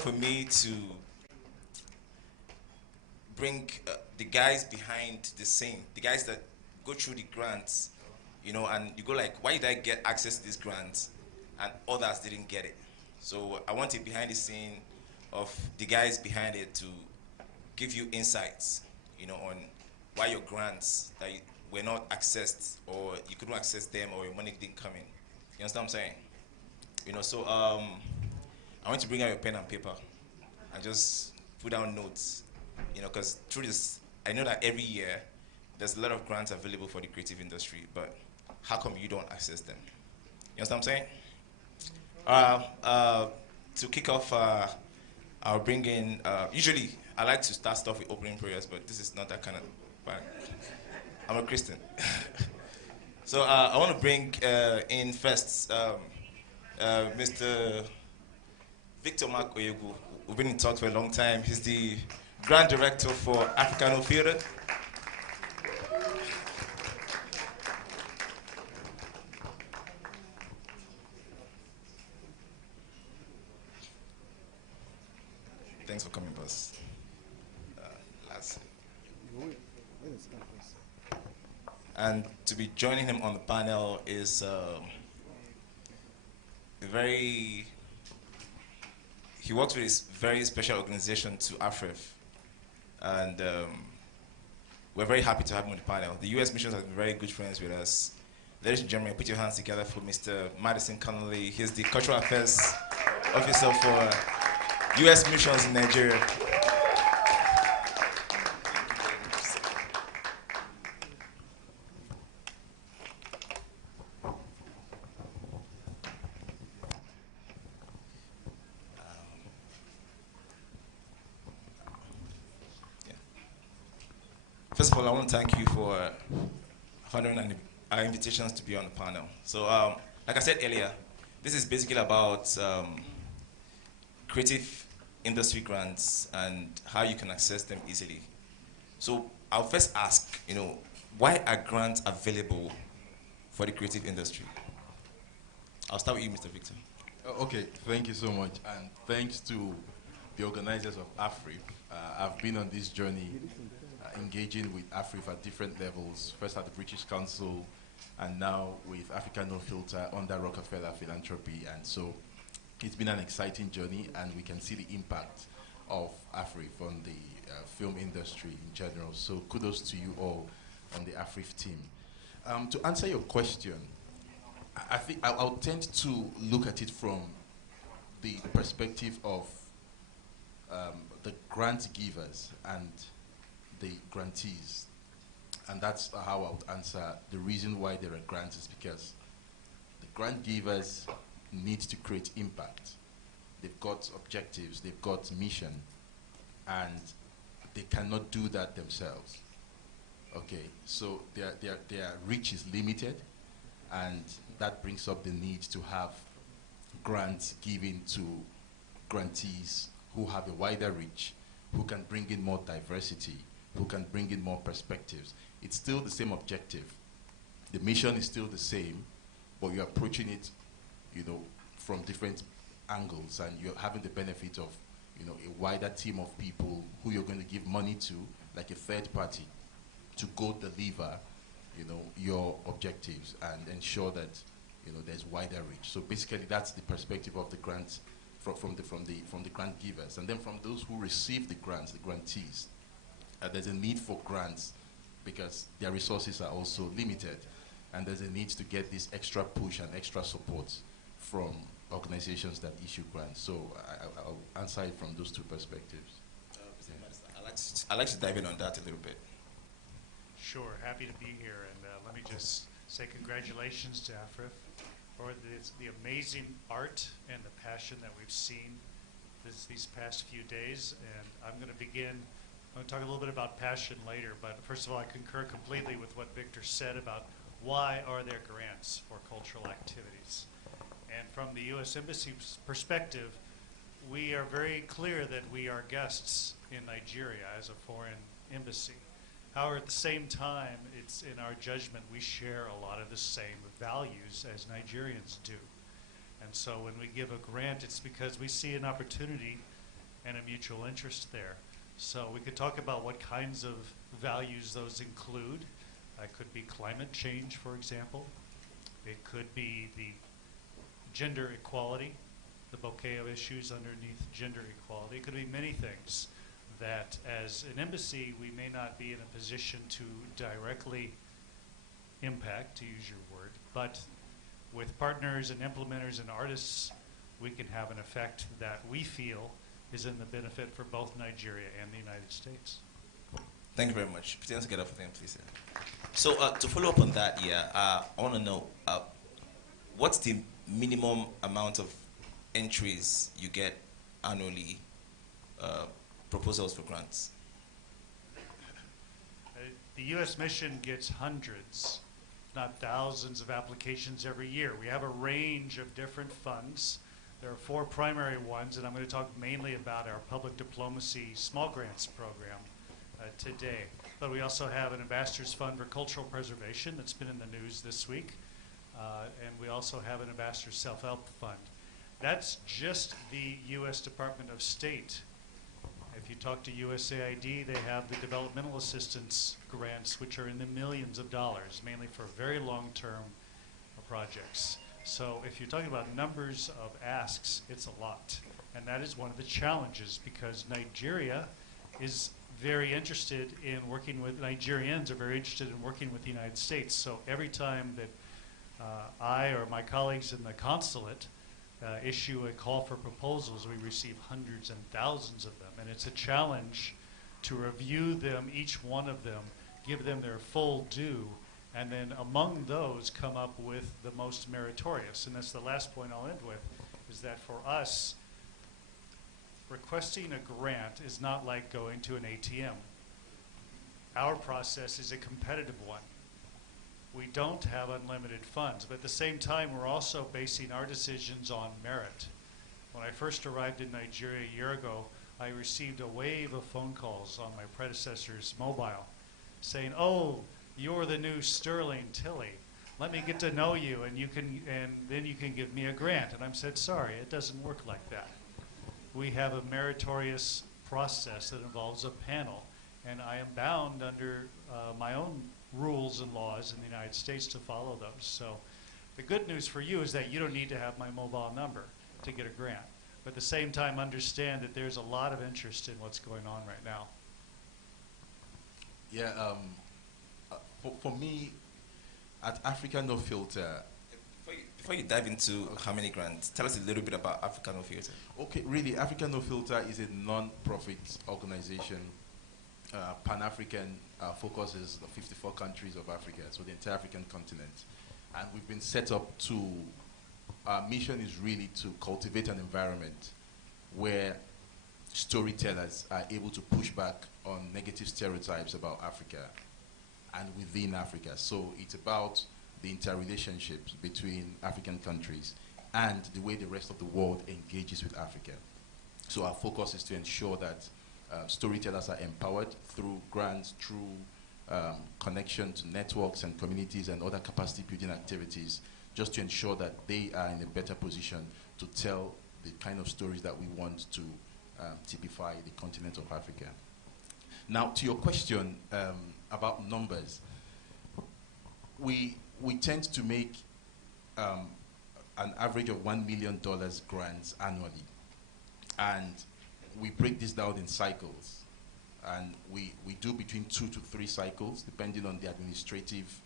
for me to bring the guys behind the scene, the guys that go through the grants, and you go like, why did I get access to these grants and others didn't get it? So I want it behind the scene of the guys behind it to give you insights, on why your grants that were not accessed or you couldn't access them or your money didn't come in. You understand what I'm saying? So I want to bring out your pen and paper and just put down notes, because through this, I know that every year there's a lot of grants available for the creative industry, but how come you don't access them? You understand what I'm saying? To kick off, I'll bring in, usually I like to start stuff with opening prayers, but this is not that kind of, but I'm a Christian. So I want to bring in first Mr. Victor Mark Oyegu. We've been in talks for a long time. He's the Grand Director for Africano Theatre. Thanks for coming, boss. Last. And to be joining him on the panel is a very, he works with this very special organization to AFREF. And we're very happy to have him on the panel. The U.S. missions have been very good friends with us. Ladies and gentlemen, put your hands together for Mr. Madison Connolly. He's the Cultural Affairs Officer for U.S. missions in Nigeria. First of all, I want to thank you for honoring our invitations to be on the panel. So, like I said earlier, this is basically about creative industry grants and how you can access them easily. So, I'll first ask, why are grants available for the creative industry? I'll start with you, Mr. Victor. Okay, thank you so much, and thanks to the organizers of AFRIF. I've been on this journey engaging with AFRIF at different levels, first at the British Council, and now with Africa No Filter under Rockefeller Philanthropy. And so it's been an exciting journey, and we can see the impact of AFRIF on the film industry in general. So kudos to you all on the AFRIF team. To answer your question, I think I'll tend to look at it from the perspective of the grant givers and the grantees. And that's how I would answer. The reason why there are grants is because the grant givers need to create impact. They've got objectives, they've got mission, and they cannot do that themselves. Okay, so their reach is limited, and that brings up the need to have grants given to grantees who have a wider reach, who can bring in more diversity, who can bring in more perspectives. It's still the same objective. The mission is still the same, but you're approaching it, from different angles, and you're having the benefit of, a wider team of people who you're going to give money to, like a third party, to go deliver, your objectives and ensure that, there's wider reach. So basically, that's the perspective of the grants from the grant givers, and then from those who receive the grants, the grantees. There's a need for grants because their resources are also limited, and there's a need to get this extra push and extra support from organizations that issue grants. So I'll answer it from those two perspectives. I'd like to dive in on that a little bit. Sure, happy to be here, and let me just say congratulations to AFRIF for the amazing art and the passion that we've seen these past few days. And I'm going to begin. I'm going to talk a little bit about passion later, but first of all, I concur completely with what Victor said about why are there grants for cultural activities. And from the U.S. Embassy's perspective, we are very clear that we are guests in Nigeria as a foreign embassy. However, at the same time, it's in our judgment we share a lot of the same values as Nigerians do. And so when we give a grant, it's because we see an opportunity and a mutual interest there. So we could talk about what kinds of values those include. It could be climate change, for example. It could be the gender equality, the bouquet of issues underneath gender equality. It could be many things that as an embassy we may not be in a position to directly impact, to use your word, but with partners and implementers and artists we can have an effect that we feel is in the benefit for both Nigeria and the United States. Thank you very much. Put your hands together for them, please. So to follow up on that, I want to know what's the minimum amount of entries you get annually, proposals for grants? The U.S. mission gets hundreds, if not thousands of applications every year. We have a range of different funds. There are 4 primary ones, and I'm going to talk mainly about our public diplomacy small grants program today. But we also have an Ambassador's Fund for Cultural Preservation that's been in the news this week. And we also have an Ambassador's Self-Help Fund. That's just the U.S. Department of State. If you talk to USAID, they have the developmental assistance grants, which are in the millions of dollars, mainly for very long-term projects. So if you're talking about numbers of asks, it's a lot. And that is one of the challenges, because Nigeria is very interested in working with, Nigerians are very interested in working with the United States. So every time that I or my colleagues in the consulate issue a call for proposals, we receive hundreds and thousands of them. And it's a challenge to review them, each one of them, give them their full due, and then among those come up with the most meritorious. And that's the last point I'll end with, is that for us, requesting a grant is not like going to an ATM. Our process is a competitive one. We don't have unlimited funds, but at the same time, we're also basing our decisions on merit. When I first arrived in Nigeria a year ago, I received a wave of phone calls on my predecessor's mobile saying, "Oh, you're the new Sterling Tilley. Let me get to know you, and then you can give me a grant." And I said, "Sorry, it doesn't work like that. We have a meritorious process that involves a panel, and I am bound under my own rules and laws in the United States to follow those." So the good news for you is that you don't need to have my mobile number to get a grant. But at the same time, understand that there's a lot of interest in what's going on right now. Yeah, for me, at Africa No Filter. Before you dive into how many grants, tell us a little bit about Africa No Filter. Okay, really, Africa No Filter is a non-profit organization. Pan-African focuses the 54 countries of Africa, so the entire African continent. And we've been set up to, our mission is really to cultivate an environment where storytellers are able to push back on negative stereotypes about Africa and within Africa. So it's about the interrelationships between African countries and the way the rest of the world engages with Africa. So our focus is to ensure that storytellers are empowered through grants, through connection to networks and communities and other capacity building activities, just to ensure that they are in a better position to tell the kind of stories that we want to typify the continent of Africa. Now, to your question about numbers, we tend to make an average of $1 million grants annually. And we break this down in cycles. And we do between 2 to 3 cycles, depending on the administrative,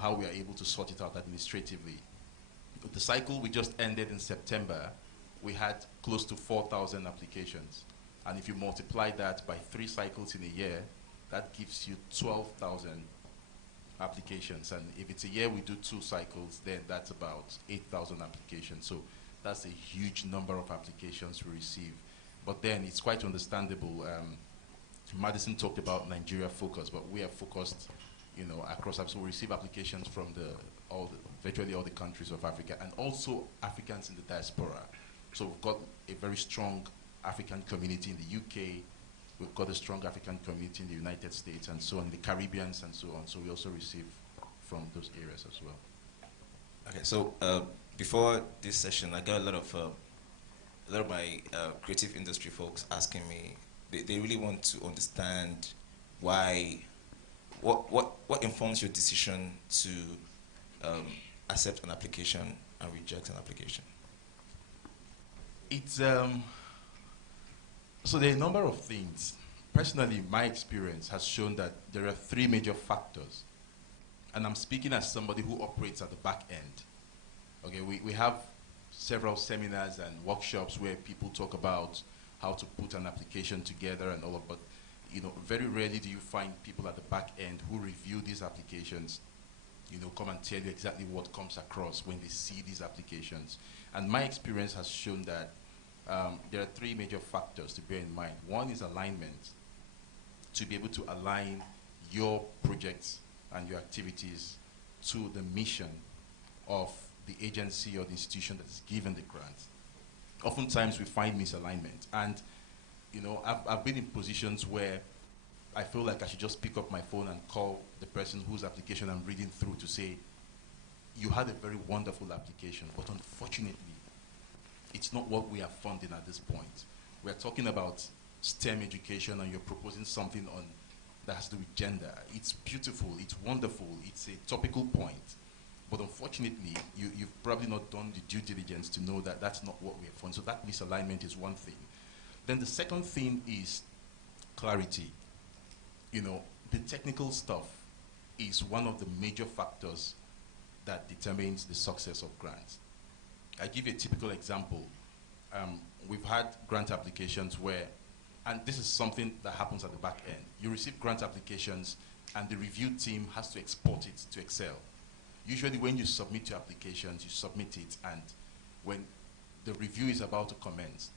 how we are able to sort it out administratively. The cycle we just ended in September, we had close to 4,000 applications. And if you multiply that by 3 cycles in a year, that gives you 12,000 applications. And if it's a year we do 2 cycles, then that's about 8,000 applications. So that's a huge number of applications we receive. But then it's quite understandable. Madison talked about Nigeria focus, but we are focused, across. So we receive applications from virtually all the countries of Africa, and also Africans in the diaspora. So we've got a very strong African community in the UK. We've got a strong African community in the United States, and so on, the Caribbean, and so on. So we also receive from those areas as well. Okay, so before this session, I got a a lot of my creative industry folks asking me, they really want to understand why, what informs your decision to um, accept an application and reject an application. It's so there are a number of things. Personally, my experience has shown that there are three major factors, and I'm speaking as somebody who operates at the back end. Okay, we have several seminars and workshops where people talk about how to put an application together and all of, but very rarely do you find people at the back end who review these applications, come and tell you exactly what comes across when they see these applications. And my experience has shown that there are three major factors to bear in mind. One is alignment, to be able to align your projects and your activities to the mission of the agency or the institution that is given the grant. Oftentimes we find misalignment, and I've been in positions where I feel like I should just pick up my phone and call the person whose application I'm reading through to say, you had a very wonderful application, but unfortunately, it's not what we are funding at this point. We're talking about STEM education, and you're proposing something on that has to do with gender. It's beautiful, it's wonderful, it's a topical point. But unfortunately, you've probably not done the due diligence to know that that's not what we are funding. So that misalignment is one thing. Then the second thing is clarity. The technical stuff is one of the major factors that determines the success of grants. I give you a typical example. We've had grant applications where, and this is something that happens at the back end. You receive grant applications and the review team has to export it to Excel. Usually when you submit your applications, you submit it, and when the review is about to commence,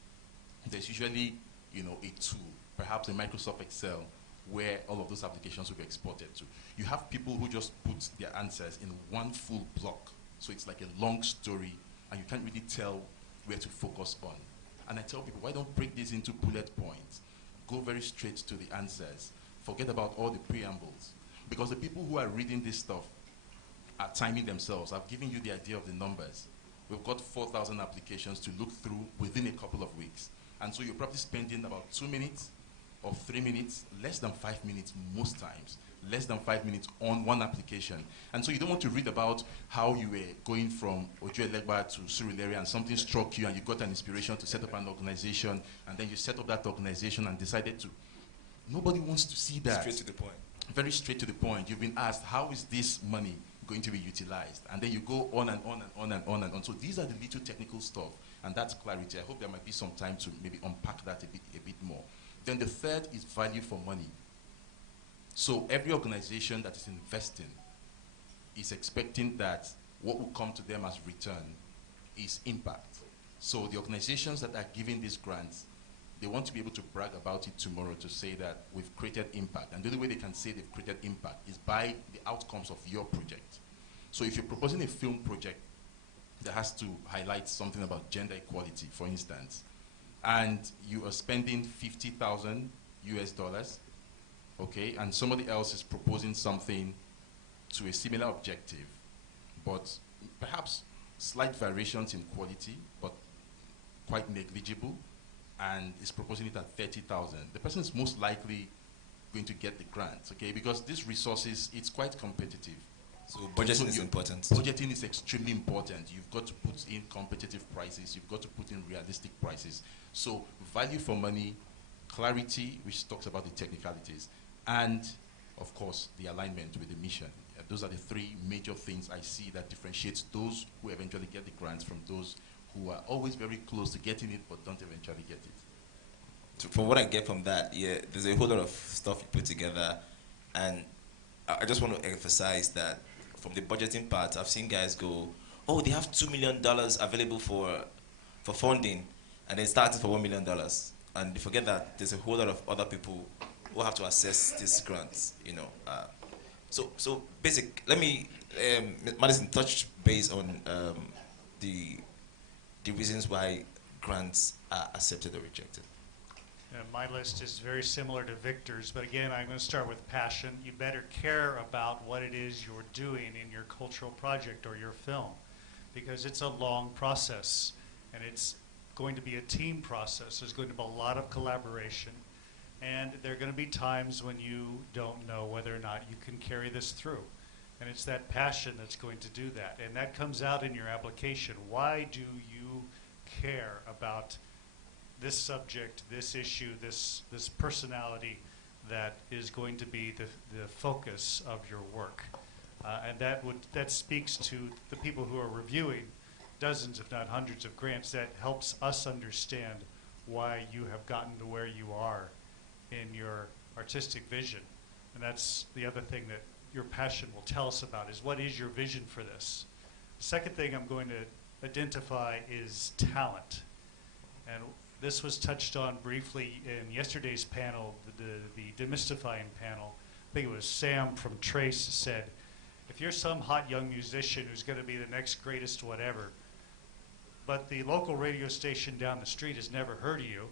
there's usually a tool, perhaps a Microsoft Excel, where all of those applications will be exported to. You have people who just put their answers in one full block. So it's like a long story, and you can't really tell where to focus on. And I tell people, why don't break this into bullet points? Go very straight to the answers. Forget about all the preambles. Because the people who are reading this stuff are timing themselves. I've given you the idea of the numbers. We've got 4,000 applications to look through within a couple of weeks. And so you're probably spending about 2 minutes or 3 minutes, less than 5 minutes most times, less than 5 minutes on one application. And so you don't want to read about how you were going from Ojo Elegba to Surulere and something struck you and you got an inspiration to set up an organization, and then you set up that organization and decided to. Nobody wants to see that. Straight to the point. Very straight to the point. You've been asked, how is this money going to be utilized? And then you go on and on and on and on and on. So these are the little technical stuff, and that's clarity. I hope there might be some time to maybe unpack that a bit more. Then the third is value for money. So every organization that is investing is expecting that what will come to them as return is impact. So the organizations that are giving these grants, they want to be able to brag about it tomorrow to say that we've created impact. And the only way they can say they've created impact is by the outcomes of your project. So if you're proposing a film project that has to highlight something about gender equality, for instance, and you are spending 50,000 US dollars, okay, and somebody else is proposing something to a similar objective, but perhaps slight variations in quality, but quite negligible, and is proposing it at 30,000, the person is most likely going to get the grant, okay, because these resources, it's quite competitive. So budgeting is important. Budgeting is extremely important. You've got to put in competitive prices. You've got to put in realistic prices. So value for money, clarity, which talks about the technicalities, and of course the alignment with the mission. Those are the three major things I see that differentiates those who eventually get the grants from those who are always very close to getting it but don't eventually get it. So from what I get from that, yeah, there's a whole lot of stuff you put together, and I just want to emphasize that from the budgeting part, I've seen guys go, oh, they have $2 million available for funding, and they started for $1 million. And they forget that there's a whole lot of other people who have to assess these grants, So basic, let me, Madison, touch base on the reasons why grants are accepted or rejected. My list is very similar to Victor's, but again, I'm going to start with passion. You better care about what it is you're doing in your cultural project or your film, because it's a long process, and it's going to be a team process. There's going to be a lot of collaboration. And there are going to be times when you don't know whether or not you can carry this through. And it's that passion that's going to do that. And that comes out in your application. Why do you care about this subject, this issue, this personality that is going to be the focus of your work? And that speaks to the people who are reviewing dozens, if not hundreds, of grants. That helps us understand why you have gotten to where you are in your artistic vision. And that's the other thing that your passion will tell us about, is what is your vision for this? The second thing I'm going to identify is talent. And this was touched on briefly in yesterday's panel, the demystifying panel. I think it was Sam from Trace said, if you're some hot young musician who's going to be the next greatest whatever, but the local radio station down the street has never heard of you,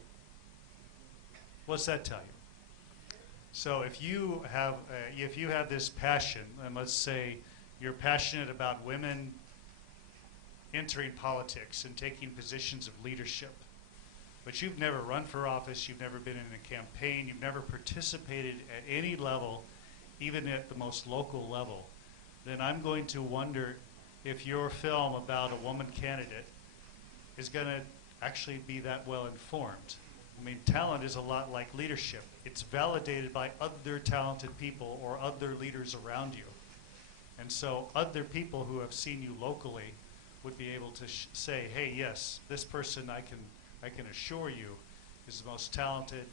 what's that tell you? So if you have this passion, and let's say you're passionate about women entering politics and taking positions of leadership, but you've never run for office, you've never been in a campaign, you've never participated at any level, even at the most local level, then I'm going to wonder if your film about a woman candidate is going to actually be that well informed. I mean, talent is a lot like leadership. It's validated by other talented people or other leaders around you. And so other people who have seen you locally would be able to say, hey, yes, this person I can assure you is the most talented,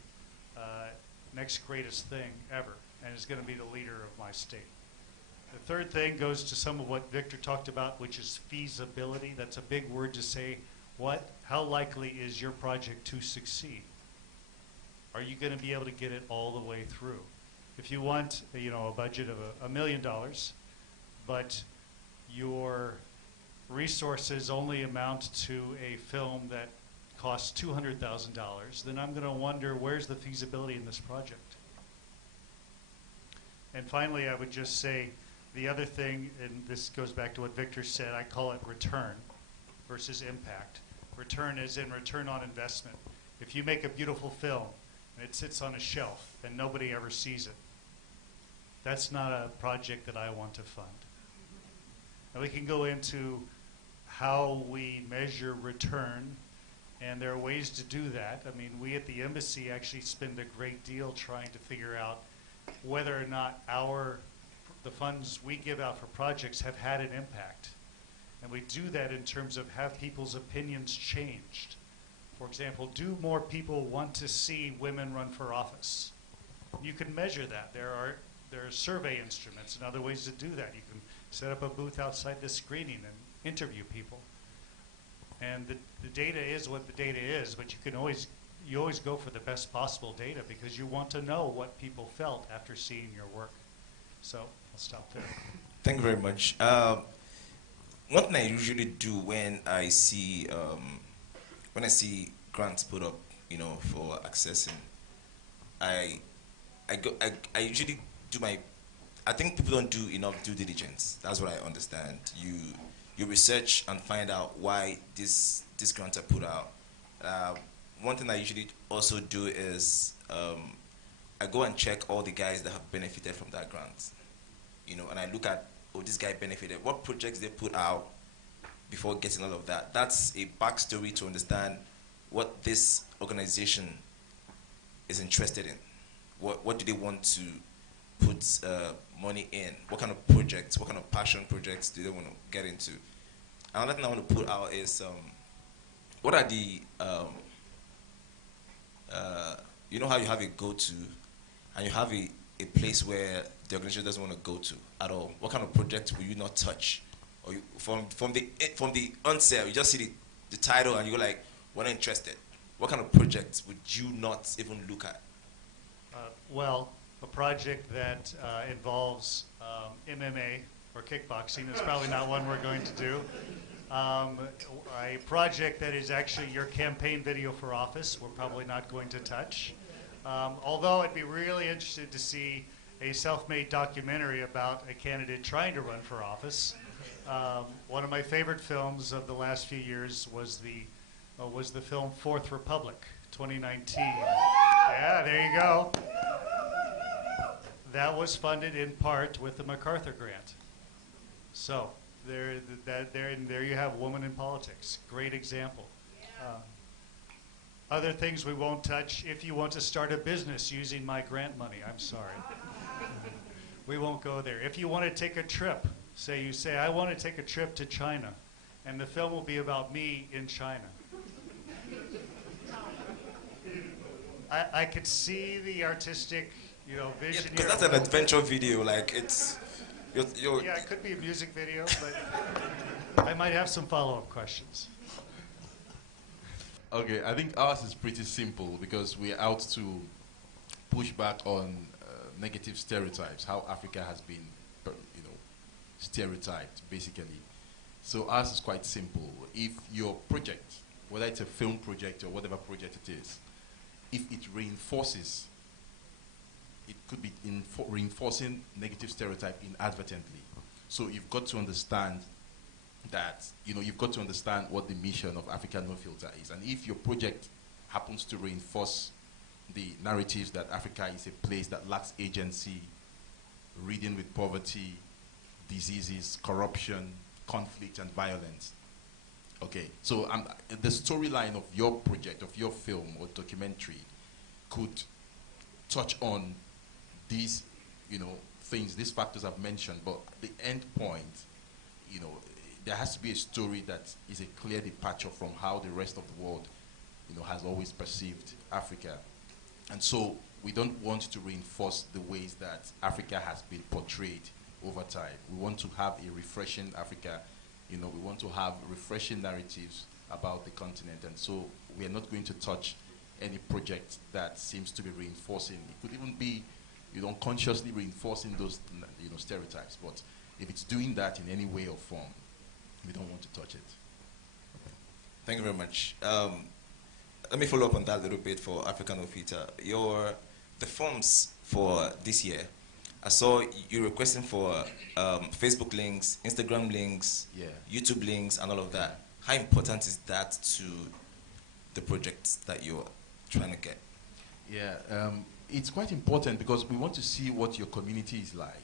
next greatest thing ever, and is going to be the leader of my state. The third thing goes to some of what Victor talked about, which is feasibility. That's a big word to say. How likely is your project to succeed? Are you going to be able to get it all the way through? If you want, a budget of $1 million, but your resources only amount to a film that costs $200,000, then I'm going to wonder, where's the feasibility in this project? And finally, I would just say the other thing, and this goes back to what Victor said, I call it return versus impact. Return is in return on investment. If you make a beautiful film and it sits on a shelf and nobody ever sees it, that's not a project that I want to fund. And we can go into how we measure return, and there are ways to do that. I mean, we at the embassy actually spend a great deal trying to figure out whether or not the funds we give out for projects have had an impact. And we do that in terms of, have people's opinions changed? For example, do more people want to see women run for office? You can measure that. There are survey instruments and other ways to do that. You can set up a booth outside the screening and interview people. And the data is what the data is, but you always go for the best possible data because you want to know what people felt after seeing your work. So I'll stop there. Thank you very much. One thing I usually do when I see grants put up, for accessing, I usually do I think people don't do enough due diligence. That's what I understand. You research and find out why these grants are put out. One thing I usually also do is I go and check all the guys that have benefited from that grant, and I look at, oh, this guy benefited, what projects they put out before getting all of that. That's a backstory to understand what this organization is interested in. What do they want to put money in? What kind of projects, what kind of passion projects do they want to get into? Another thing I want to put out is, what are the, how you have a go-to and you have a place where the organization doesn't want to go to at all? What kind of project will you not touch? Or from the onset, you just see the title and you're like, we're not interested. What kind of projects would you not even look at? Well, a project that involves MMA or kickboxing is probably not one we're going to do. A project that is actually your campaign video for office, we're probably not going to touch. Although I'd be really interested to see a self-made documentary about a candidate trying to run for office. One of my favorite films of the last few years was the was the film Fourth Republic, 2019. Yeah, there you go. That was funded in part with the MacArthur grant. So there you have woman in politics. Great example. Other things we won't touch. If you want to start a business using my grant money, I'm sorry. We won't go there. If you want to take a trip, you say, I want to take a trip to China, and the film will be about me in China. I could see the artistic, vision. Because that's an adventure video, like it's. Yeah, it could be a music video, but I might have some follow-up questions. Okay, I think ours is pretty simple because we're out to push back on negative stereotypes, how Africa has been, stereotyped, basically. So ours is quite simple. If your project, whether it's a film project or whatever project it is, if it reinforces, it could be reinforcing negative stereotype inadvertently. So you've got to understand that, you've got to understand what the mission of Africa No Filter is. And if your project happens to reinforce the narratives that Africa is a place that lacks agency, ridden with poverty, diseases, corruption, conflict, and violence. Okay, so the storyline of your project, of your film or documentary could touch on these, things, these factors I've mentioned, but the end point, there has to be a story that is a clear departure from how the rest of the world, has always perceived Africa. And so we don't want to reinforce the ways that Africa has been portrayed over time. We want to have a refreshing Africa. We want to have refreshing narratives about the continent. And so we are not going to touch any project that seems to be reinforcing. It could even be, consciously reinforcing those, stereotypes. But if it's doing that in any way or form, we don't want to touch it. Thank you very much. Let me follow up on that a little bit for African Ofita. The forms for this year, I saw you requesting for Facebook links, Instagram links, YouTube links, and all of that. How important is that to the projects that you're trying to get? Yeah, it's quite important because we want to see what your community is like.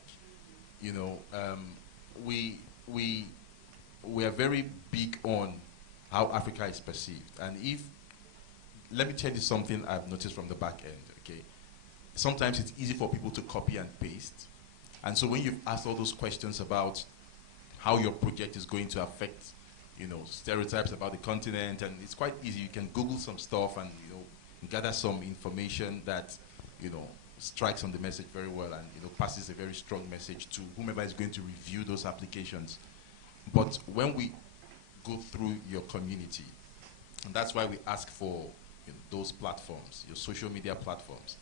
We are very big on how Africa is perceived. And let me tell you something I've noticed from the back end, okay? Sometimes it's easy for people to copy and paste. And so when you've asked all those questions about how your project is going to affect, stereotypes about the continent, and it's quite easy. You can Google some stuff and, gather some information that, strikes on the message very well and, passes a very strong message to whomever is going to review those applications. But when we go through your community, and that's why we ask for those platforms, your social media platforms.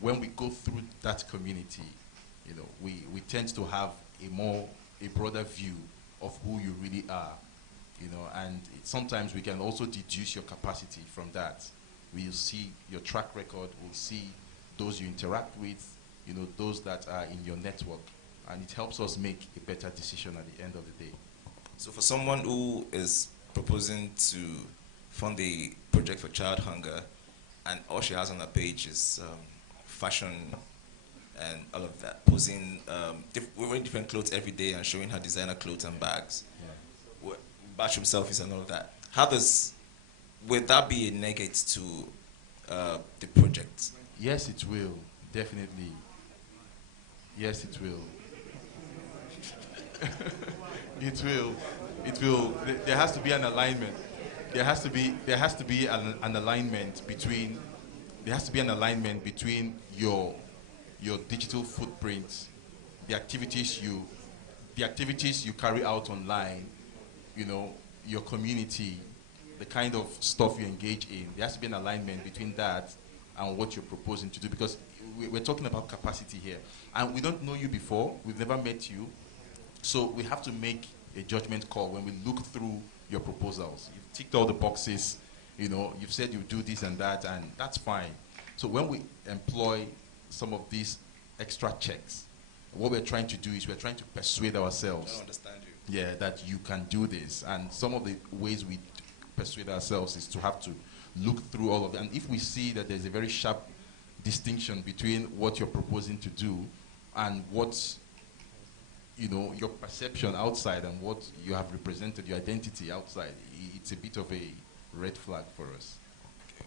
When we go through that community, we tend to have a broader view of who you really are, and sometimes we can also deduce your capacity from that. We'll see your track record, we'll see those you interact with, those that are in your network, and it helps us make a better decision at the end of the day. So for someone who is proposing to fund a project for child hunger, and all she has on her page is fashion and all of that, posing, wearing different clothes every day and showing her designer clothes and bags, bathroom selfies and all of that. Would that be a negate to the project? Yes, it will, definitely. Yes, it will. It will. It will. There has to be an alignment. There has to be an alignment between. There has to be an alignment between your digital footprint, the activities you carry out online, your community, the kind of stuff you engage in. There has to be an alignment between that and what you're proposing to do, because we're talking about capacity here, and we don't know you before. We've never met you. So we have to make a judgment call when we look through your proposals. You've ticked all the boxes, you've said you do this and that, and that's fine. So when we employ some of these extra checks, what we're trying to do is we're trying to persuade ourselves I don't understand you. that you can do this. And some of the ways we persuade ourselves is to have to look through all of that. And if we see that there's a very sharp distinction between what you're proposing to do and what, you know, your perception outside and what you have represented, your identity outside, it's a bit of a red flag for us.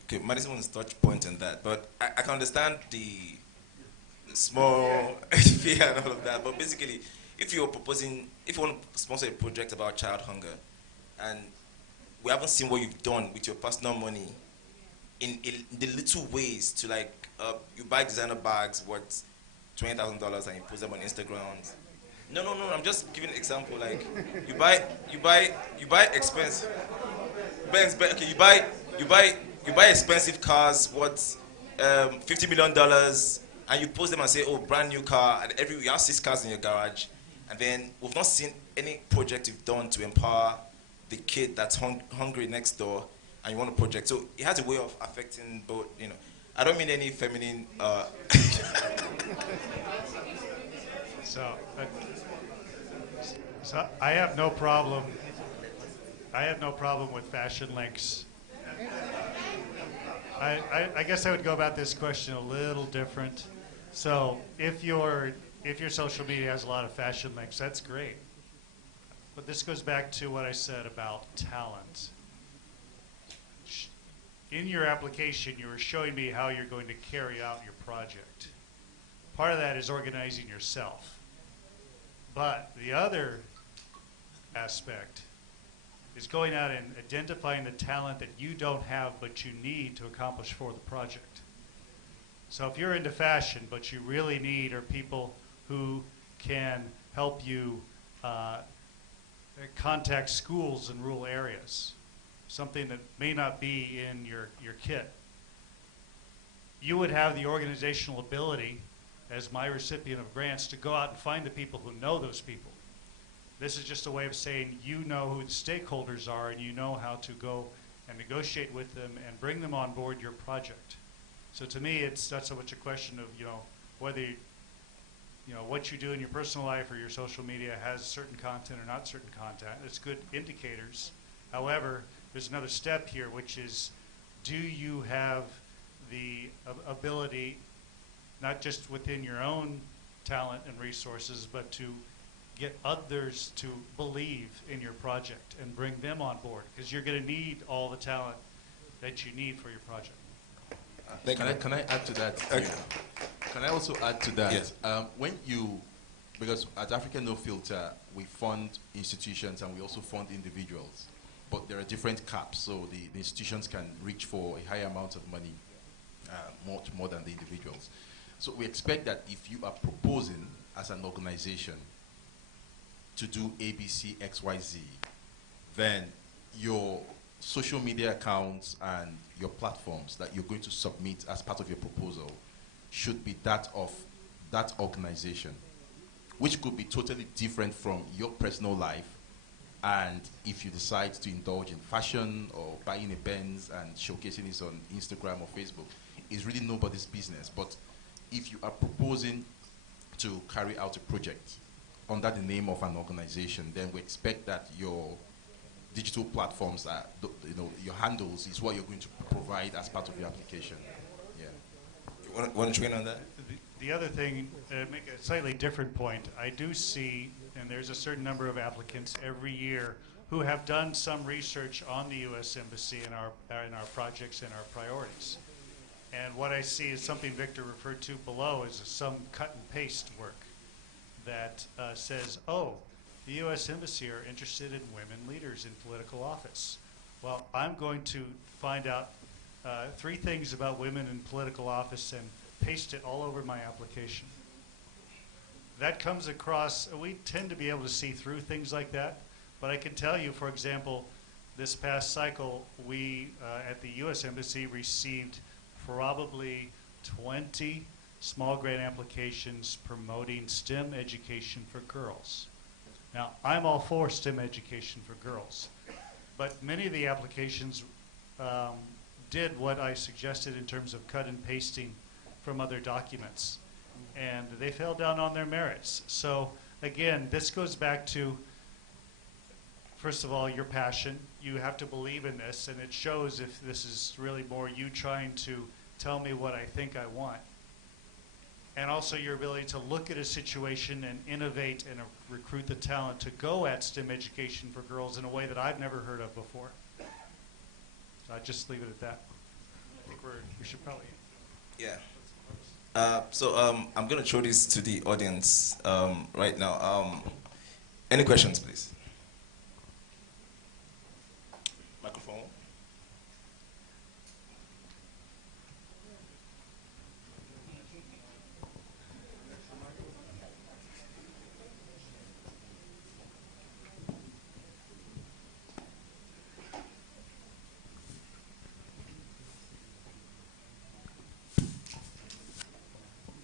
Okay, Madison wants to touch point on that, but I can understand the small fear and all of that. But basically, if you want to sponsor a project about child hunger, and we haven't seen what you've done with your personal money in the little ways to, like, you buy designer bags worth $20,000 and you post them on Instagram. No, I'm just giving an example. Like, you buy expensive. Okay, you buy expensive cars worth $50 million, and you post them and say, "Oh, brand new car." And you have 6 cars in your garage, and then we've not seen any project you've done to empower the kid that's hungry next door, and you want a project. So it has a way of affecting both. You know, I don't mean any feminine. So I have no problem. I have no problem with fashion links. I guess I would go about this question a little different. So if your social media has a lot of fashion links, that's great. But this goes back to what I said about talent. In your application, you were showing me how you're going to carry out your project. Part of that is organizing yourself. But the other aspect is going out and identifying the talent that you don't have but you need to accomplish for the project. So if you're into fashion, but you really need are people who can help you contact schools in rural areas, something that may not be in your kit. You would have the organizational ability, as my recipient of grants, to go out and find the people who know those people. This is just a way of saying you know who the stakeholders are and you know how to go and negotiate with them and bring them on board your project. So to me, it's not so much a question of, you know, whether what you do in your personal life or your social media has certain content or not certain content. It's good indicators. However, there's another step here, which is, do you have the ability, not just within your own talent and resources, but to get others to believe in your project and bring them on board, because you're going to need all the talent that you need for your project. Can I add to that? Okay. Can I also add to that? Yes. Because at African No Filter, we fund institutions and we also fund individuals, but there are different caps, so the institutions can reach for a higher amount of money, much more than the individuals. So we expect that if you are proposing as an organization to do A, B, C, X, Y, Z, then your social media accounts and your platforms that you're going to submit as part of your proposal should be that of that organization, which could be totally different from your personal life. And if you decide to indulge in fashion or buying a Benz and showcasing it on Instagram or Facebook, it's really nobody's business. But if you are proposing to carry out a project under the name of an organization, then we expect that your digital platforms are, your handles is what you're going to provide as part of your application. Yeah. You want to train on that? The other thing, make a slightly different point, I do see, and there's a certain number of applicants every year who have done some research on the U.S. Embassy and our projects and our priorities. And what I see is something Victor referred to below is some cut and paste work that says, oh, the U.S. Embassy are interested in women leaders in political office. Well, I'm going to find out 3 things about women in political office and paste it all over my application. That comes across, we tend to be able to see through things like that, but I can tell you, for example, this past cycle, we at the U.S. Embassy received probably 20 small grant applications promoting STEM education for girls. Now, I'm all for STEM education for girls, but many of the applications did what I suggested in terms of cut and pasting from other documents, and they fell down on their merits. So again, this goes back to, first of all, your passion. You have to believe in this, and it shows if this is really more you trying to tell me what I think I want. And also your ability to look at a situation and innovate and recruit the talent to go at STEM education for girls in a way that I've never heard of before. So I'd just leave it at that. I think we should probably. Yeah. I'm going to throw this to the audience right now. Any questions, please? Microphone.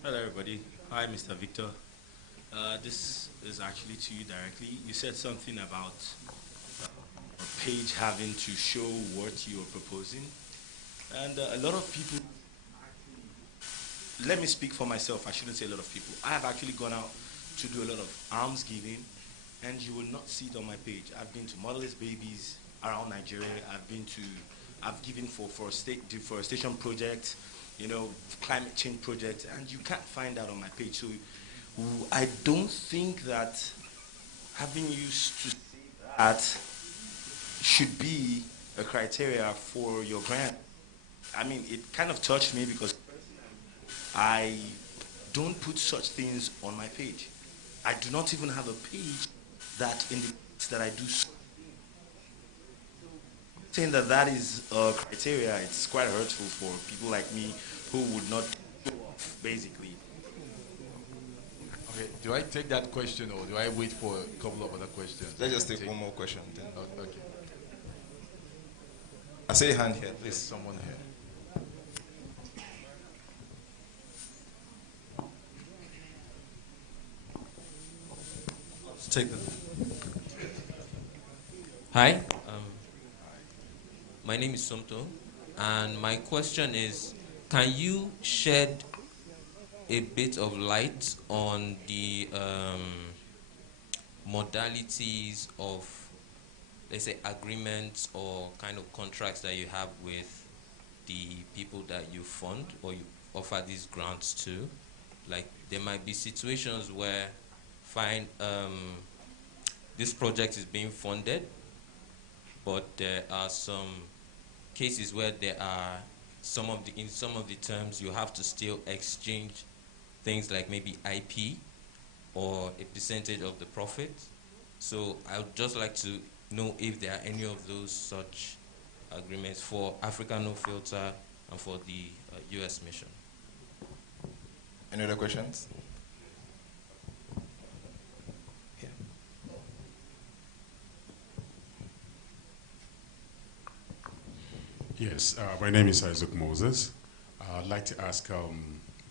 Hello, everybody. Hi, Mr. Victor. This is actually to you directly. You said something about a page having to show what you are proposing. And a lot of people, let me speak for myself. I shouldn't say a lot of people. I have actually gone out to do a lot of alms giving, and you will not see it on my page. I've been to motherless babies around Nigeria. I've given for state deforestation projects, climate change projects, and you can't find that on my page. So I don't think that having used to say that should be a criteria for your grant. I mean, it kind of touched me because I don't put such things on my page. I do not even have a page that indicates that I do so. Saying that is a criteria, it's quite hurtful for people like me who would not show off, basically. Okay, do I take that question or do I wait for a couple of other questions? Let's just take one more question then. Oh, okay. I see a hand here, There's please. someone here. Let's take the. Hi, my name is Somto, and my question is, can you shed a bit of light on the modalities of, let's say, agreements or kind of contracts that you have with the people that you fund or you offer these grants to? Like, there might be situations where, this project is being funded, but there are some cases where there are in some of the terms you have to still exchange things like maybe IP or a percentage of the profit. So I would just like to know if there are any of those such agreements for Africa No Filter and for the US mission. Any other questions? Yeah. Yes, my name is Isaac Moses. I'd like to ask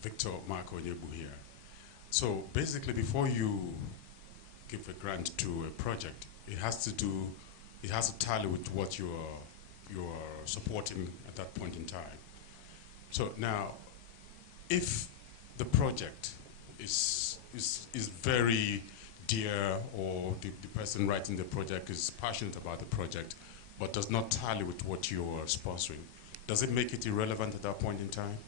Victor Marco Onyebu here. So basically, before you give a grant to a project, it has to tally with what you're supporting at that point in time. So now, if the project is very dear, or the person writing the project is passionate about the project, but does not tally with what you're sponsoring, does it make it irrelevant at that point in time?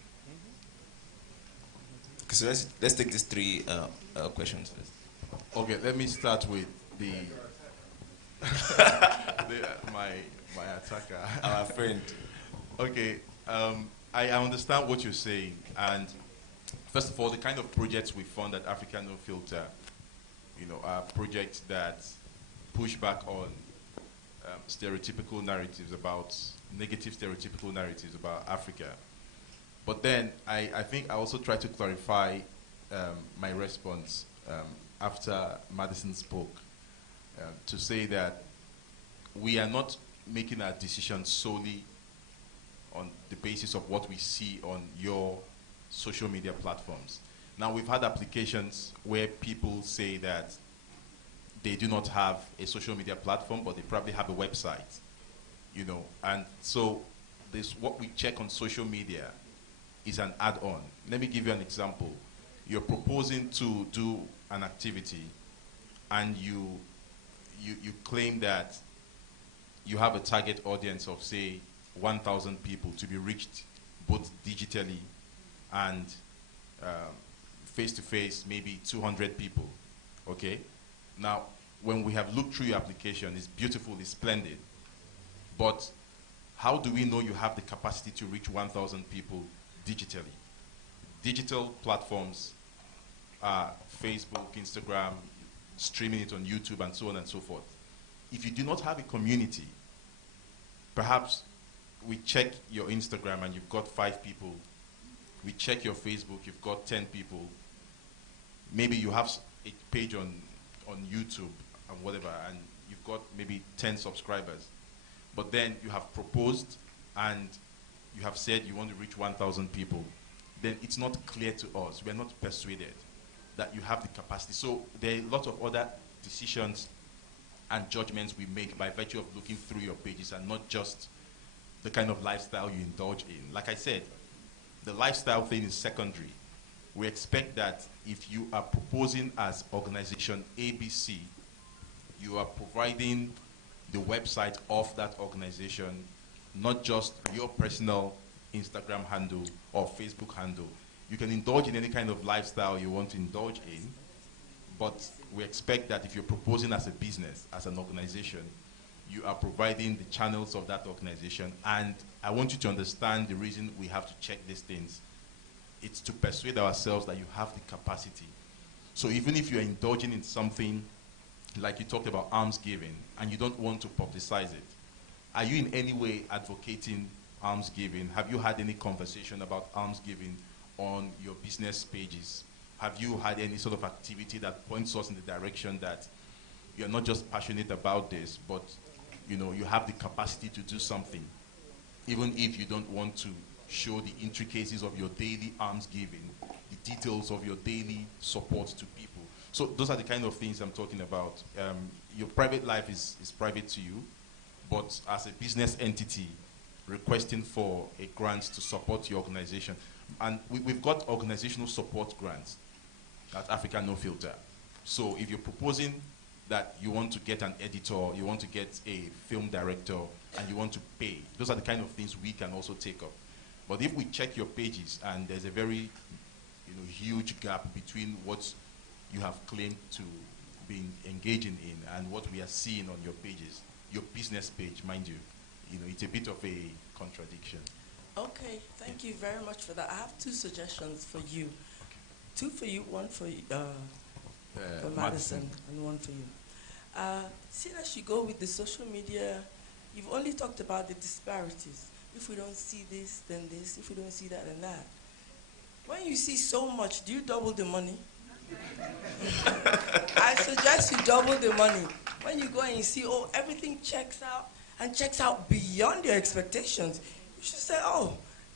Okay, so let's take these three questions first. Okay, let me start with the, my attacker. Our friend. Okay, I understand what you're saying, and first of all, the kind of projects we fund at Africa No Filter, are projects that push back on stereotypical narratives negative stereotypical narratives about Africa. But then I think I also try to clarify my response after Madison spoke to say that we are not making our decisions solely on the basis of what we see on your social media platforms. Now, we've had applications where people say that they do not have a social media platform, but they probably have a website, and so what we check on social media is an add-on. Let me give you an example. You're proposing to do an activity, and you claim that you have a target audience of, say, 1,000 people to be reached both digitally and face-to-face, maybe 200 people, okay? Now, when we have looked through your application, it's beautiful, it's splendid, but how do we know you have the capacity to reach 1,000 people digitally? Digital platforms, Facebook, Instagram, streaming it on YouTube, and so on and so forth. If you do not have a community, perhaps we check your Instagram and you've got 5 people. We check your Facebook, you've got 10 people. Maybe you have a page on YouTube and whatever, and you've got maybe 10 subscribers. But then you have proposed and you have said you want to reach 1,000 people. Then it's not clear to us, we're not persuaded that you have the capacity. So there are a lot of other decisions and judgments we make by virtue of looking through your pages, and not just the kind of lifestyle you indulge in. Like I said, the lifestyle thing is secondary. We expect that if you are proposing as organization ABC, you are providing the website of that organization, not just your personal Instagram handle or Facebook handle. You can indulge in any kind of lifestyle you want to indulge in, but we expect that if you're proposing as a business, as an organization, you are providing the channels of that organization. And I want you to understand the reason we have to check these things. It's to persuade ourselves that you have the capacity. So even if you're indulging in something like you talked about almsgiving and you don't want to publicize it, are you in any way advocating almsgiving? Have you had any conversation about almsgiving on your business pages? Have you had any sort of activity that points us in the direction that you're not just passionate about this, but you have the capacity to do something, even if you don't want to show the intricacies of your daily almsgiving, the details of your daily support to people? So those are the kind of things I'm talking about. Your private life is private to you, but as a business entity, requesting for a grant to support your organization. And we've got organizational support grants at Africa No Filter. So if you're proposing that you want to get an editor, you want to get a film director, and you want to pay, those are the kind of things we can also take up. But if we check your pages and there's a very huge gap between what you have claimed to be engaging in and what we are seeing on your pages, your business page, mind you, it's a bit of a contradiction. Okay, thank you very much for that. I have 2 suggestions for you. Okay. 2 for you, one for Madison, and one for you. See, as you go with the social media, you've only talked about the disparities. If we don't see this, then this. If we don't see that, then that. When you see so much, do you double the money? I suggest you double the money. When you go and you see, everything checks out, and checks out beyond your expectations, you should say,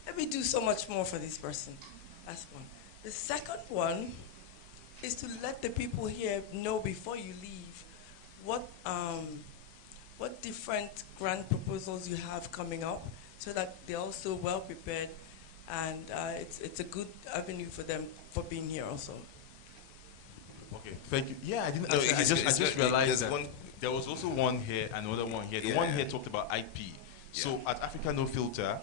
let me do so much more for this person. That's one. The second one is to let the people here know before you leave what different grant proposals you have coming up, so that they're also well prepared, and it's a good avenue for them for being here also. Okay, thank you. Yeah, I didn't. No, I just realized that there was also one here, another one here. The one here talked about IP. Yeah. So at Africa No Filter,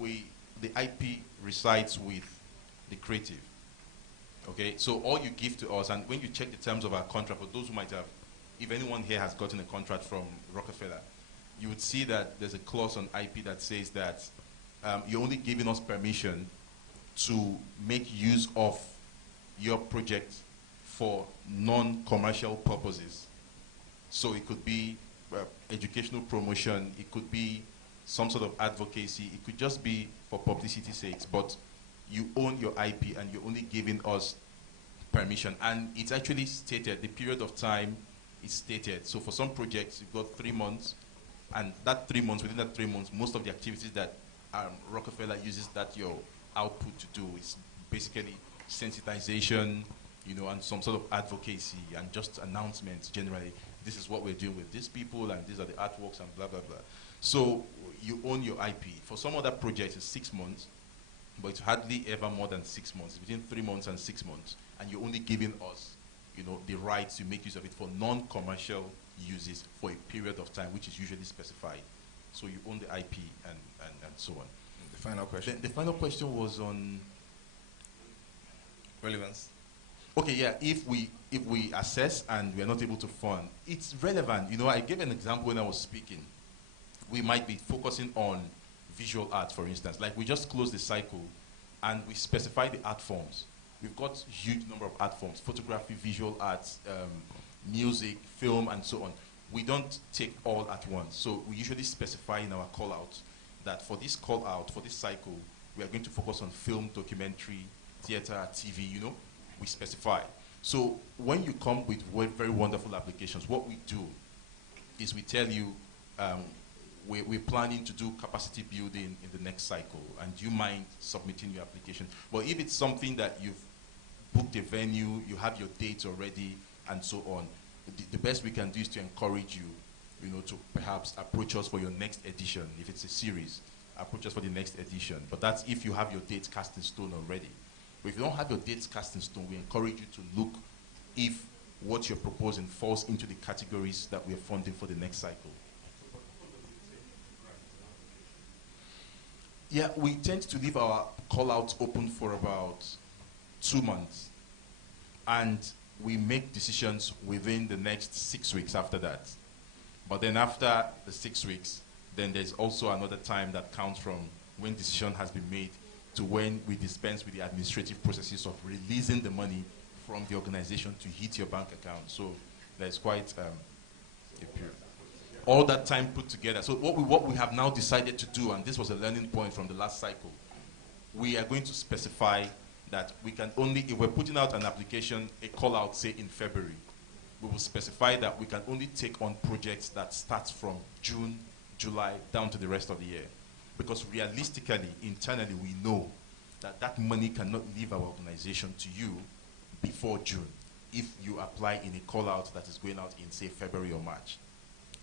the IP resides with the creative. Okay, so all you give to us, and when you check the terms of our contract, for those who might have, if anyone here has gotten a contract from Rockefeller, you would see that there's a clause on IP that says that you're only giving us permission to make use of your project for non-commercial purposes. So it could be educational promotion, it could be some sort of advocacy, it could just be for publicity sakes, but you own your IP and you're only giving us permission. And it's actually stated, the period of time is stated. So for some projects, you've got 3 months, and that 3 months, within that 3 months, most of the activities that Rockefeller uses that your output to do is basically sensitization, and some sort of advocacy and just announcements generally. This is what we're doing with these people, and these are the artworks, and blah, blah, blah. So you own your IP. For some other projects, it's 6 months, but it's hardly ever more than 6 months. It's between 3 months and 6 months. And you're only giving us, the rights to make use of it for non-commercial uses for a period of time, which is usually specified. So you own the IP and so on. The final question. The final question was on Relevance. okay, yeah. If we assess and we are not able to fund, it's relevant. You know, I gave an example when I was speaking. We might be focusing on visual art, for instance. Like we just closed the cycle, and we specify the art forms. We've got a huge number of art forms: photography, visual arts, music, film, and so on. We don't take all at once. So we usually specify in our call out that for this call out, for this cycle, we are going to focus on film, documentary, theater, TV, you know, we specify. So when you come with very wonderful applications, what we do is we tell you we're planning to do capacity building in the next cycle, and do you mind submitting your application? But if it's something that you've booked a venue, you have your dates already, and so on, the best we can do is to encourage you, you know, to perhaps approach us for your next edition. If it's a series, approach us for the next edition. But that's if you have your dates cast in stone already. But if you don't have your dates cast in stone, we encourage you to look if what you're proposing falls into the categories that we are funding for the next cycle. Yeah, we tend to leave our call-outs open for about 2 months. And we make decisions within the next 6 weeks after that. But then after the 6 weeks, then there's also another time that counts from when decision has been made to when we dispense with the administrative processes of releasing the money from the organization to hit your bank account. So there's quite a period. All that time put together. So what we have now decided to do, and this was a learning point from the last cycle, we are going to specify that we can only, if we're putting out an application, a call out, say in February, we will specify that we can only take on projects that start from June, July, down to the rest of the year. Because realistically, internally, we know that that money cannot leave our organization to you before June if you apply in a call out that is going out in, say, February or March.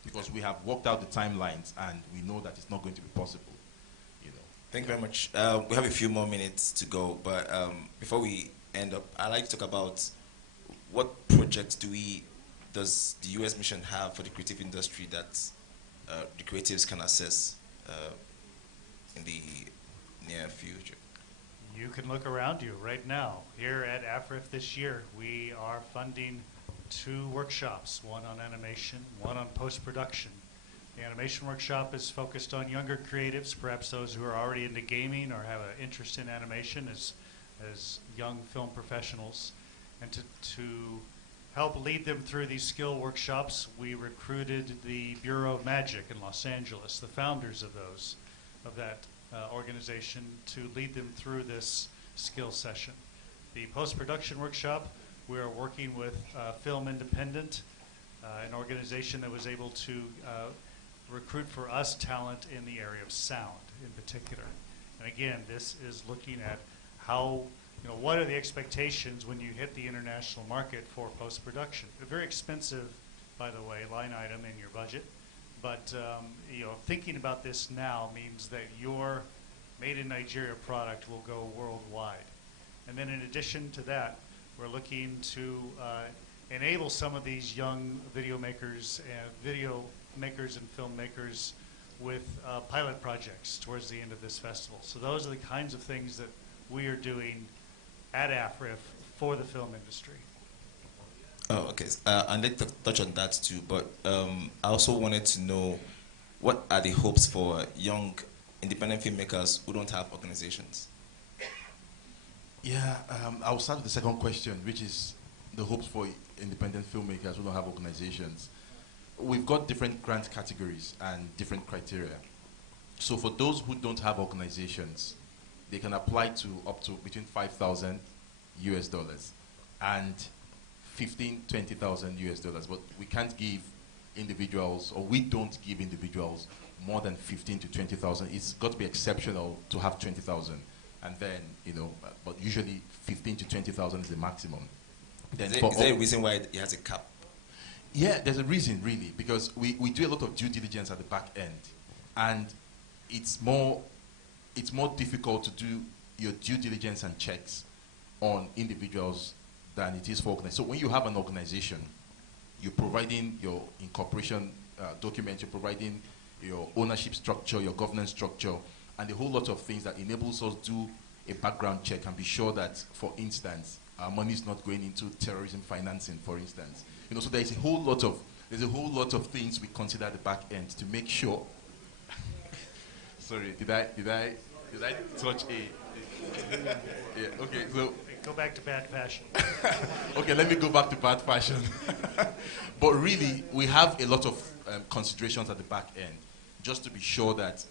Because we have worked out the timelines and we know that it's not going to be possible. Thank you very much. We have a few more minutes to go, but before we end up, I'd like to talk about what projects does the U.S. mission have for the creative industry that the creatives can access in the near future? You can look around you right now. Here at AFRIF this year, we are funding 2 workshops, one on animation, one on post-production. The animation workshop is focused on younger creatives, perhaps those who are already into gaming or have an interest in animation as young film professionals. And to help lead them through these skill workshops, we recruited the Bureau of Magic in Los Angeles, the founders of that organization, to lead them through this skill session. The post-production workshop, we are working with Film Independent, an organization that was able to recruit for us talent in the area of sound in particular. And again, this is looking at how, what are the expectations when you hit the international market for post-production? A very expensive, by the way, line item in your budget. But thinking about this now means that your made in Nigeria product will go worldwide. And then in addition to that, we're looking to enable some of these young video makers and filmmakers with pilot projects towards the end of this festival. So those are the kinds of things that we are doing at AFRIF for the film industry. Oh, okay. I'd like to touch on that too, but I also wanted to know what are the hopes for young independent filmmakers who don't have organizations? Yeah, I'll start with the second question, which is the hopes for independent filmmakers who don't have organizations. We've got different grant categories and different criteria. So for those who don't have organizations, they can apply to up to between 5,000 US dollars and 20,000 US dollars. But we can't give individuals, or we don't give individuals more than 15 to 20,000. It's got to be exceptional to have 20,000. And then, but usually 15 to 20,000 is the maximum. Then is there a reason why it has a cap? Yeah, there's a reason really, because we do a lot of due diligence at the back end, and it's more difficult to do your due diligence and checks on individuals than it is for organizations. So when you have an organization, you're providing your incorporation document, you're providing your ownership structure, your governance structure, and a whole lot of things that enables us to do a background check and be sure that, for instance, our money is not going into terrorism financing, for instance. You know, so there's a whole lot of things we consider at the back end to make sure. Sorry, did I touch a? Yeah. Okay. So. Go back to bad fashion. Okay, let me go back to bad fashion. But really, we have a lot of considerations at the back end, just to be sure that,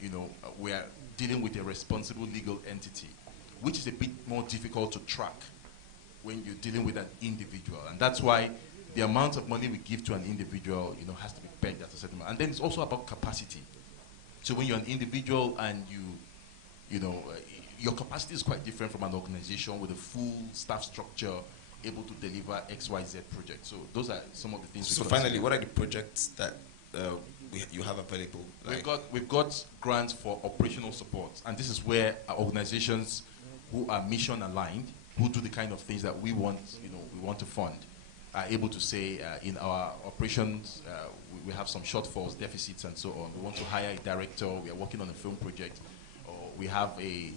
you know, we are dealing with a responsible legal entity, which is a bit more difficult to track when you're dealing with an individual. And that's why the amount of money we give to an individual, you know, has to be pegged at a certain amount. And then it's also about capacity. So when you're an individual and you know, your capacity is quite different from an organization with a full staff structure able to deliver XYZ projects. So those are some of the things. So finally, what are the projects that you have available? Like We've got grants for operational support, and this is where our organizations who are mission aligned, who do the kind of things that we want, you know, we want to fund, are able to say in our operations we have some shortfalls, deficits, and so on. We want to hire a director. We are working on a film project. We have a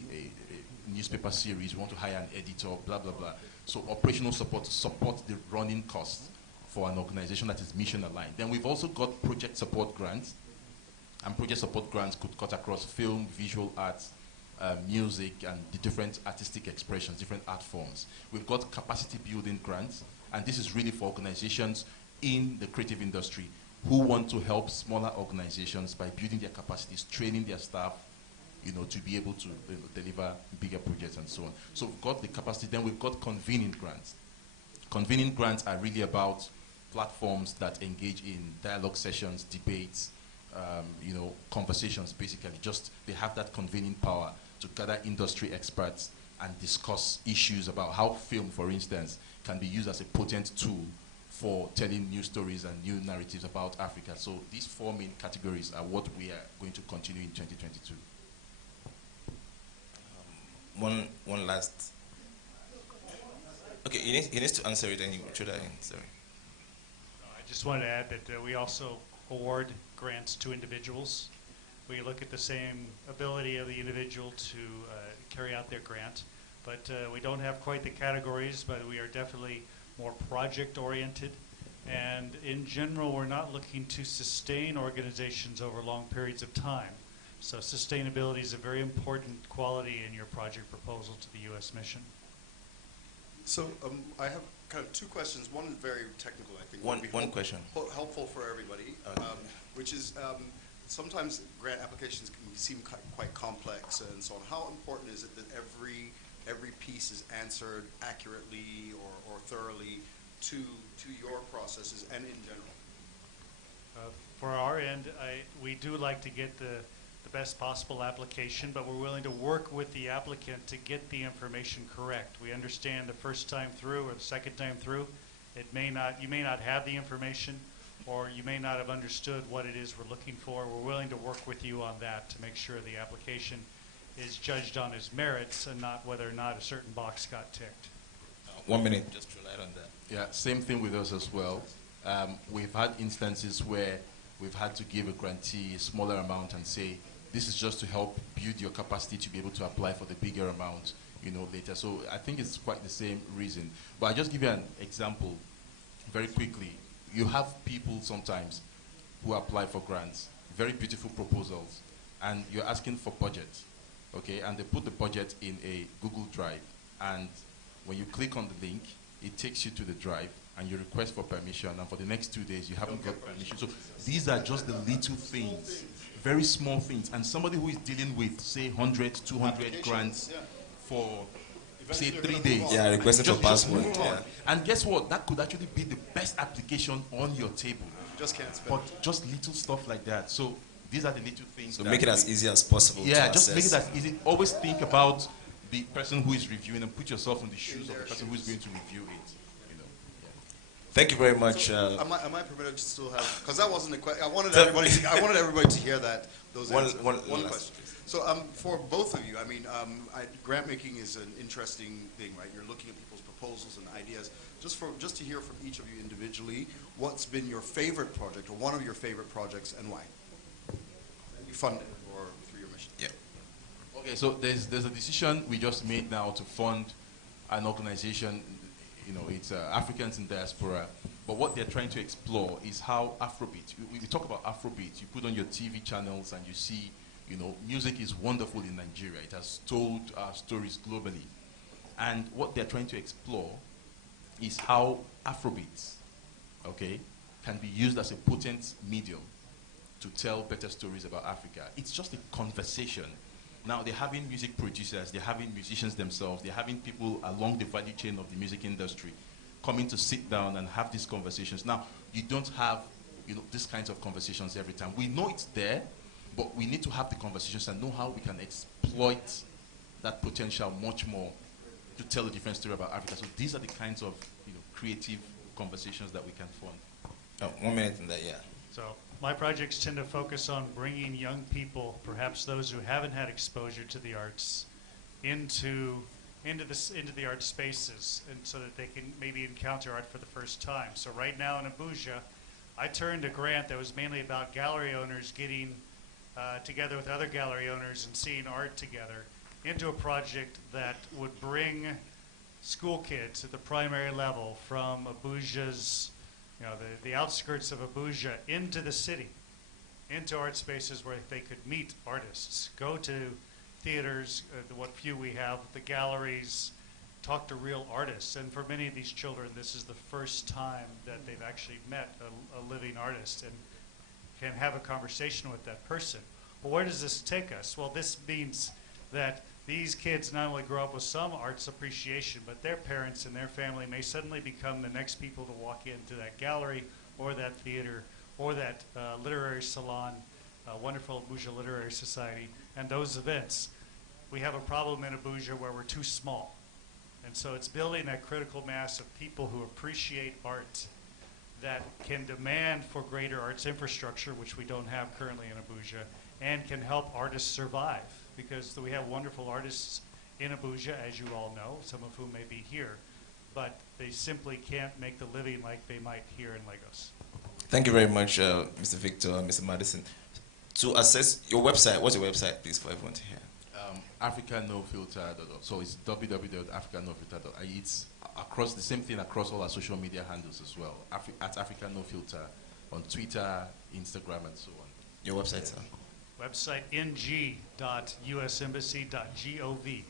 newspaper series, we want to hire an editor, blah, blah, blah. So operational support to support the running costs for an organization that is mission aligned. Then we've also got project support grants, and project support grants could cut across film, visual arts, music, and the different artistic expressions, different art forms. We've got capacity building grants, and this is really for organizations in the creative industry who want to help smaller organizations by building their capacities, training their staff, you know, to be able to deliver bigger projects and so on. So we've got the capacity. Then we've got convening grants. Convening grants are really about platforms that engage in dialogue sessions, debates, you know, conversations, basically. Just they have that convening power to gather industry experts and discuss issues about how film, for instance, can be used as a potent tool for telling new stories and new narratives about Africa. So these four main categories are what we are going to continue in 2022. One last. Okay, he needs to answer it and you throw that in. Sorry. I just wanted to add that we also award grants to individuals. We look at the same ability of the individual to carry out their grant, but we don't have quite the categories, but we are definitely more project-oriented. And in general, we're not looking to sustain organizations over long periods of time. So sustainability is a very important quality in your project proposal to the U.S. mission. So I have kind of two questions. One very technical, I think. One question. Helpful for everybody, which is sometimes grant applications can seem quite complex and so on. How important is it that every piece is answered accurately or thoroughly to your processes and in general? For our end, we do like to get the best possible application, but we're willing to work with the applicant to get the information correct. We understand the first time through or the second time through, you may not have the information, or you may not have understood what it is we're looking for. We're willing to work with you on that to make sure the application is judged on its merits and not whether or not a certain box got ticked. 1 minute. Just to light on that. Yeah, same thing with us as well. We've had instances where we've had to give a grantee a smaller amount and say, this is just to help build your capacity to be able to apply for the bigger amount, you know, later. So I think it's quite the same reason. But I'll just give you an example very quickly. You have people sometimes who apply for grants, very beautiful proposals, and you're asking for budget, okay? And they put the budget in a Google Drive, and when you click on the link, it takes you to the drive, and you request for permission, and for the next 2 days, you haven't got permission. So these are just the little things, very small things. And somebody who is dealing with, say, 100, 200 grants for, say, 3 days. Yeah, requesting for passport. Yeah. And guess what? That could actually be the best application on your table. Just can't spend. But just little stuff like that. So these are the little things. So make it as easy as possible. Yeah, just make it as easy. Always think about the person who is reviewing and put yourself in the shoes of the person who is going to review it. Thank you very much. So, am I permitted to still have? Because that wasn't a question. I wanted everybody to hear that. Those one answers. One question. So for both of you, I mean, grant making is an interesting thing, right? You're looking at people's proposals and ideas. Just to hear from each of you individually, what's been your favorite project or one of your favorite projects and why? You funded or through your mission? Yeah. Okay, so there's a decision we just made now to fund an organization. You know, it's Africans in Diaspora. But what they're trying to explore is how Afrobeat. We talk about Afrobeat. You put on your TV channels and you see, you know, music is wonderful in Nigeria. It has told stories globally. And what they're trying to explore is how Afrobeats, okay, can be used as a potent medium to tell better stories about Africa. It's just a conversation. Now they're having music producers, they're having musicians themselves, they're having people along the value chain of the music industry coming to sit down and have these conversations. Now, you don't have, you know, these kinds of conversations every time. We know it's there, but we need to have the conversations and know how we can exploit that potential much more to tell a different story about Africa. So these are the kinds of, you know, creative conversations that we can fund. Oh, 1 minute in that, yeah. So my projects tend to focus on bringing young people, perhaps those who haven't had exposure to the arts, into the art spaces, and so that they can maybe encounter art for the first time. So right now in Abuja, I turned a grant that was mainly about gallery owners getting together with other gallery owners and seeing art together into a project that would bring school kids at the primary level from Abuja's, you know, the outskirts of Abuja into the city, into art spaces where they could meet artists, go to theaters, what few we have, the galleries, talk to real artists. And for many of these children, this is the first time that they've actually met a living artist and can have a conversation with that person. Well, where does this take us? Well, this means that these kids not only grow up with some arts appreciation, but their parents and their family may suddenly become the next people to walk into that gallery or that theater or that literary salon, wonderful Abuja Literary Society, and those events. We have a problem in Abuja where we're too small. And so it's building that critical mass of people who appreciate art that can demand for greater arts infrastructure, which we don't have currently in Abuja, and can help artists survive. Because we have wonderful artists in Abuja, as you all know, some of whom may be here, but they simply can't make the living like they might here in Lagos. Thank you very much, Mr. Victor, Mr. Madison. To assess your website, what's your website, please, for everyone to hear? AfricaNoFilter.org. So it's www.africanofilter.org. It's across the same thing across all our social media handles as well. At Africa No Filter on Twitter, Instagram, and so on. Your website, sir? Website ng.usembassy.gov.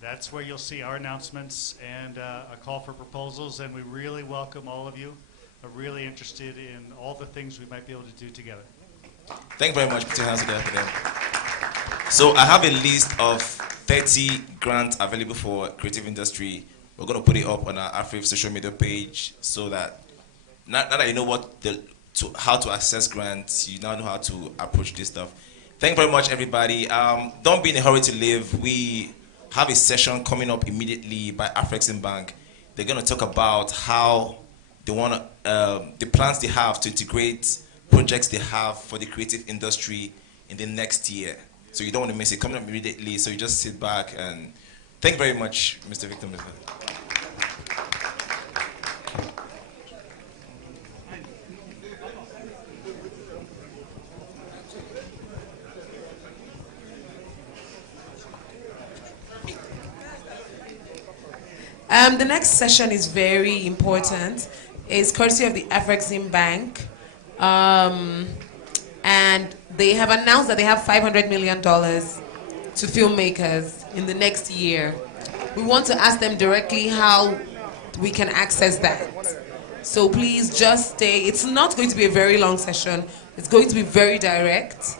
That's where you'll see our announcements and a call for proposals, and we really welcome all of you. Are really interested in all the things we might be able to do together. Thank you very much. Put your hands together for them. So I have a list of 30 grants available for creative industry. We're going to put it up on our AFRIF social media page so that now that you know how to access grants, you now know how to approach this stuff. Thank you very much, everybody. Don't be in a hurry to leave. We have a session coming up immediately by Afrexim Bank. They're going to talk about how they want the plans they have to integrate projects they have for the creative industry in the next year. So you don't want to miss it. Coming up immediately, so you just sit back and thank you very much, Mr. Victor. The next session is very important. It's courtesy of the Afrexim Bank. And they have announced that they have $500 million to filmmakers in the next year. We want to ask them directly how we can access that. So please just stay. It's not going to be a very long session. It's going to be very direct.